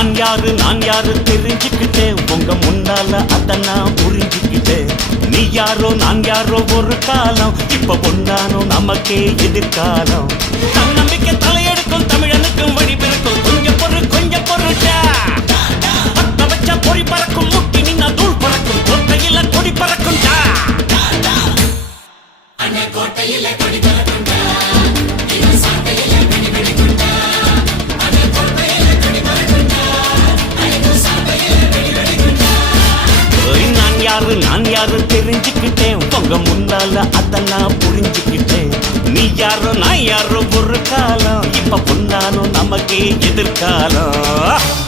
நான் யாரு தெரிஞ்சுக்கிட்டேன் உங்க முன்னால அத நான் புரிஞ்சுக்கிட்டேன். நீ யாரோ நான் யாரோ ஒரு காலம், இப்ப ஒன்னானோ நமக்கே எதிர்காலம். தன்னம்பிக்கை தலையெடுக்கும் தமிழனுக்கும் வழி பிறக்கும். கொஞ்சம் பொருட்டா பத்த வச்ச பொறி பறக்கும், முட்டி நின்னா தூள் பறக்கும், கோட்டையில கொடி பறக்கும்டா. கோட்டையில கொடி பறக்கும்டா, நான் யாரு தெரிஞ்சுக்கிட்டேன் உங்க முன்னால அத நான் புரிஞ்சுக்கிட்டேன். நீ யாரோ நான் யாரோ ஒரு காலம், இப்ப பொன்னாலும் நமக்கே எதிர்காலம்.